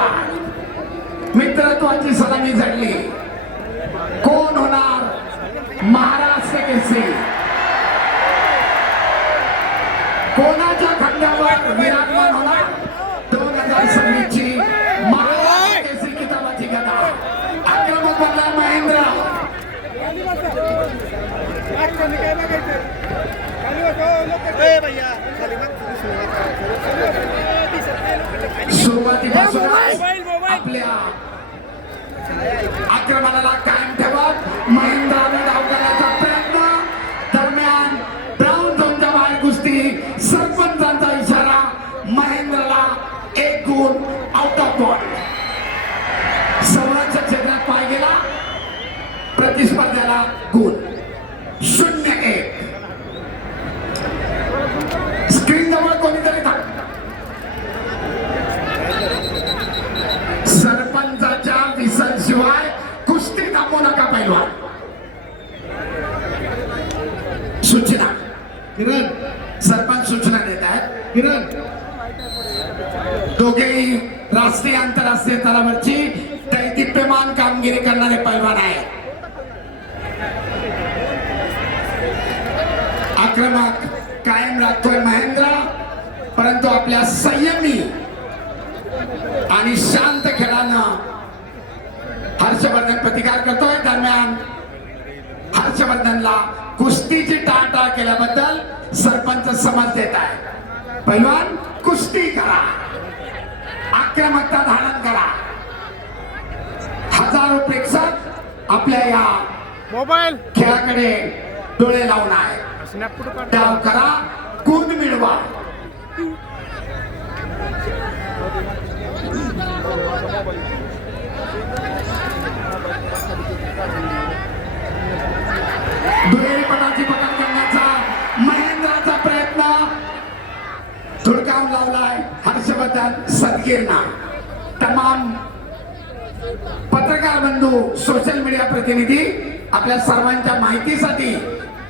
गायकवाड मित्रत्वाची सलामी झडली. कोण होणार महाराष्ट्र केसरी? कोणाच्या खंडावर विराजमान होणार 2026 ची महाराष्ट्र केसरी किताबाची गदा? आक्रमक बनला महेंद्र. सुरुवातीपासून आपल्या आक्रमणाला कायम ठेवत महेंद्राने धाव करण्याचा प्रयत्न. दरम्यान ब्राऊन झोनच्या बाहेर कुस्ती. सरपंचांचा इशारा. महेंद्रला 1 गुण आउट ऑफ बॉल. संरक्षक क्षेत्रात पाय गेला. प्रतिस्पर्ध्याला गुण 0-1. स्क्रीन जवळ कोणीतरी थांब. सरपंचाच्या विसल शिवाय कुस्ती थांबवू नका पैलवान. सूचना. किरण सरपंच सूचना देत आहेत. किरण दोघेही राष्ट्रीय आंतरराष्ट्रीय स्तरावरची दैदिप्यमान कामगिरी करणारे पैलवान आहेत. आक्रमक कायम राखतोय महेंद्र, परंतु आपल्या संयमी आणि शांत खेळानं हर्षवर्धन प्रतिकार करतोय. दरम्यान हर्षवर्धनला कुस्तीची टाळटाळ केल्याबद्दल सरपंच समज देत आहे. पैलवान कुस्ती करा, आक्रमकता धारण करा. हजारो प्रेक्षक आपल्या या मोबाईल खेळाकडे डोळे लावून आहे. डाव करा, गुण मिळवा. दुहेरी पटाची पकड करण्याचा महेंद्राचा प्रयत्न धुडकावून लावलाय हर्षवर्धन सदगीरना. तमाम पत्रकार बंधू, सोशल मीडिया प्रतिनिधी, आपल्या सर्वांच्या माहितीसाठी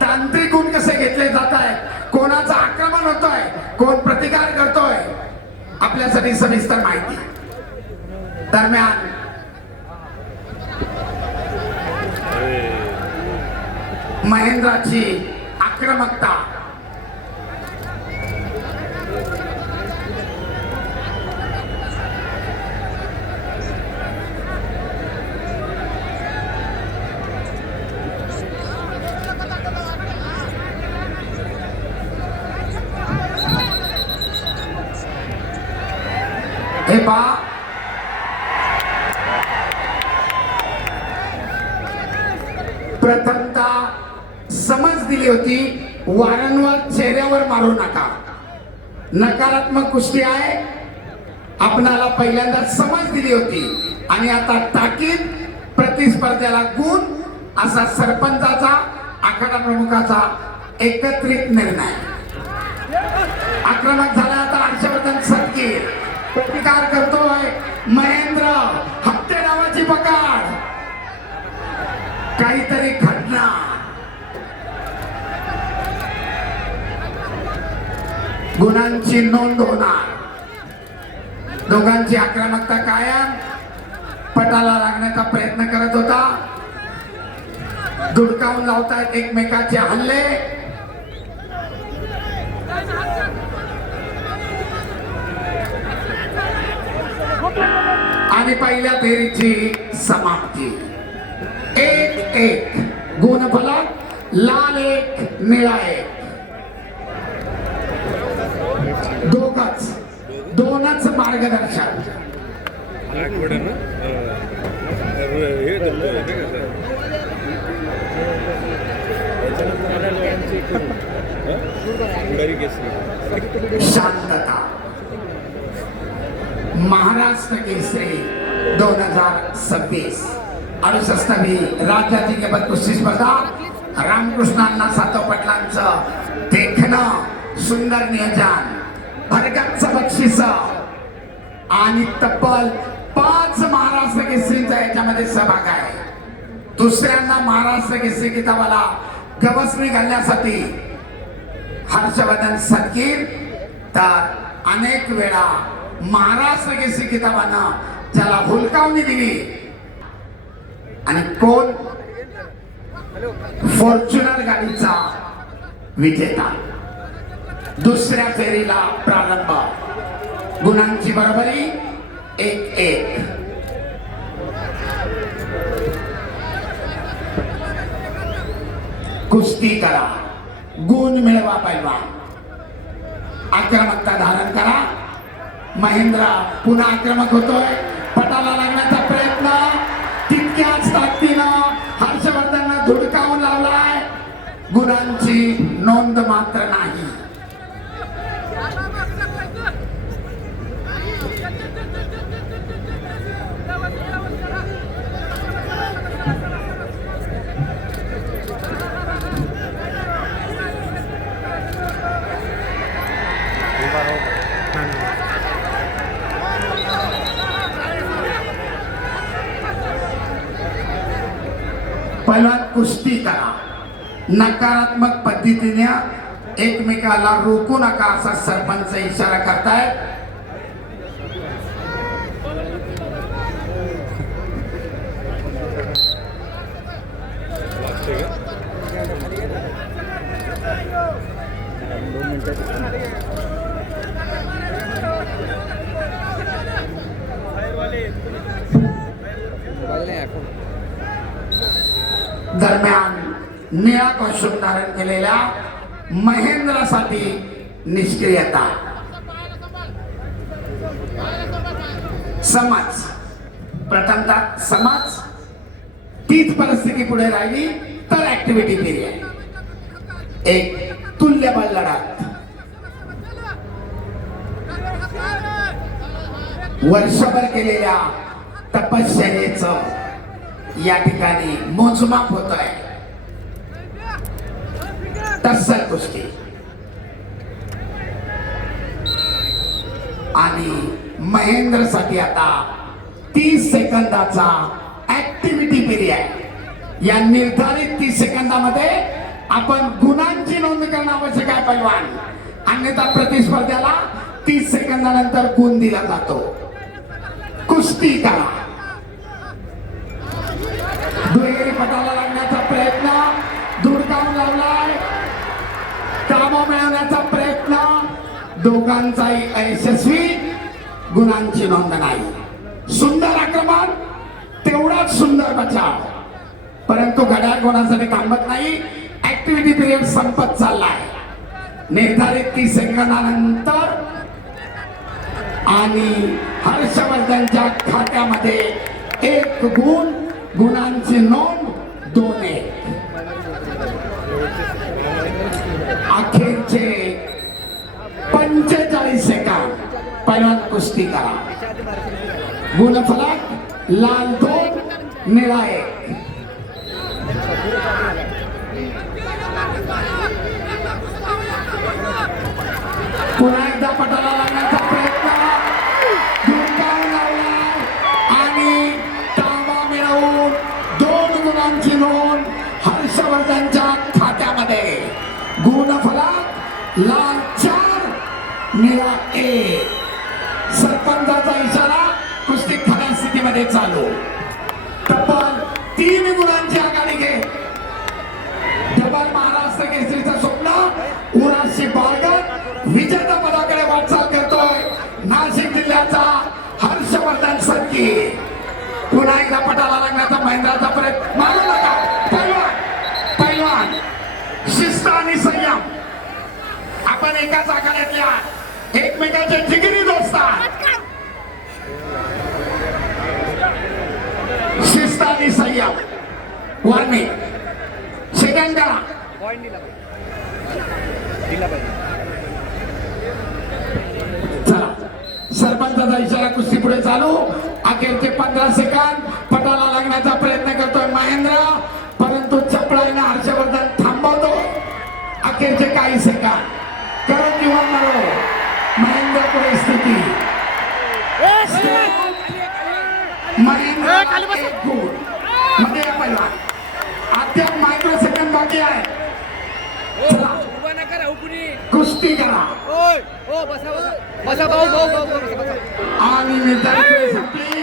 तांत्रिक गुण कसे घेतले जात आहे, कोणाचं आक्रमण होतोय, कोण प्रतिकार करतोय, आपल्यासाठी सविस्तर माहिती. दरम्यान महेंद्राची आक्रमकता. हे पहा, प्रथमतः समज दिली होती वारंवार चेहऱ्यावर मारू नका. नकारात्मक कुस्ती आहे. आपणाला पहिल्यांदा समज दिली होती आणि आता ताकीद, प्रतिस्पर्ध्याला गुण, असा सरपंचाचा, आखाडा प्रमुखाचा एकत्रित निर्णय. आक्रमक झाला आता हर्षवर्धन सदगीर. प्रतिकार करतोय महेंद्र. हप्ते नावाची पकड. काहीतरी घटना. गुणांची नोंद होणार. दोघांची आक्रमकता कायम. पटाला लागण्याचा प्रयत्न करत होता. धुडकावून लावतायत एकमेकाचे हल्ले. आणि पहिल्या फेरीची समाप्ती. 1-1 गुणफलक. लाल 1 निळा 1. दोनच मार्गदर्शन. शांतता. महाराष्ट्र केसरी 2026 68वी राज्याची केवळ कुस्ती स्पर्धा. रामकृष्णांना सातव पटलांचं देखणं, सुंदर नियोजन, भरगच्च बक्षीस आणि तब्बल 5 महाराष्ट्र केसरीचा याच्यामध्ये सहभाग आहे. दुसऱ्यांदा महाराष्ट्र केसरी किताबाला गवसणी घालण्यासाठी हर्षवर्धन सदगीर तर अनेक वेळा महाराष्ट्र केसरी किताबानं ज्याला हुलकावणी दिली आणि कोण फॉर्च्युनर गाडीचा विजेता. दुसऱ्या फेरीला प्रारंभ. गुणांची बरोबरी 1-1. कुस्ती करा, गुण मिळवा पैलवान. आक्रमकता धारण करा. महेंद्र पुन्हा आक्रमक होतोय. पटाला लागण्याचा प्रयत्न तितक्याच ताकदीनं हर्षवर्धननं धुडकावून लावलाय. गुणांची नोंद मात्र नाही. पहिला कुस्ती करा. नकारात्मक पद्धतीने एकमेकाला रोखू नका असा सरपंच इशारा करतायत. दरम्यान निळा कॉस्ट्यूम धारण केलेल्या महेंद्रसाठी निष्क्रियता. समाज प्रथमतः समाज तीच परिस्थिती पुढे राहिली तर ऍक्टिव्हिटी पिरियड. एक तुल्यबळ लढत. वर्षभर केलेल्या तपश्चर्येचं या ठिकाणी मोजमाप होत आहे. टस्सल कुस्ती आणि महेंद्रसाठी आता 30 सेकंदाचा ऍक्टिव्हिटी पिरियड. या निर्धारित 30 सेकंदामध्ये आपण गुणांची नोंद करणं आवश्यक आहे पैलवान. अन्यथा प्रतिस्पर्ध्याला 30 सेकंदानंतर गुण दिला जातो. कुस्ती करा. दुहेरी पटाला लागण्याचा प्रयत्न धुडकावून लावलाय. कामं मिळवण्याचा प्रयत्न दोघांचाही अयशस्वी. गुणांची नोंद नाही. सुंदर आक्रमण तेवढाच सुंदर बचाव. परंतु घड्याळ कोणासाठी थांबत नाही. ऍक्टिव्हिटी पिरियड संपत चाललाय. निर्धारित 30 सेकंदानंतर आणि हर्षवर्धनच्या खात्यामध्ये 1 गुण. गुणांची नोंद 2-1. अखेरचे 45 सेकंद. पहिला कुस्ती करा. गुणफलक लाल 2 निळा 1. पुन्हा एकदा पटाला लागण्याचा प्रयत्न धुडकावून लावलाय आणि तांबा मिळवून 2 गुणांची नोंद हर्षवर्धनच्या खात्यामध्ये. गुणफलक लाल 4 निळा 1. सरपंचाचा इशारा. कुस्ती खऱ्या स्थितीमध्ये चालू. तब्बल 3 गुणांची आघाडी घे. डबल महाराष्ट्र केसरीचं स्वप्न उराशी बाळगत विजेता पदाकडे वाटचाल करतोय नाशिक जिल्ह्याचा हर्षवर्धन सरकी. पुन्हा एकदा पटाला लागण्याचा महेंद्राचा प्रयत्न. मारू नका पैलवान. पैलवान शिस्त आणि संयम. आपण एकाच आघाड्यातल्या एकमेकांचे जिगिरी दोस्त आहात. शिस्त आणि संयम. वॉर्निंग. सेकंड करा. चला सरपंचाचा इशारा. कुस्ती पुढे चालू. अखेरचे 15 सेकंद. पटाला लागण्याचा प्रयत्न करतोय महेंद्र परंतु चपळाईने हर्षवर्धन थांबवतो. अखेरचे काही सेकंद. करो किंवा मरो. महेंद्र पुढे स्थिती. महेंद्र 1 गुण मध्ये पहिला. अद्याप मायक्रो सेकंद बाकी आहे. चला कुस्ती करा. आणि निर्धारित वेळ संपली.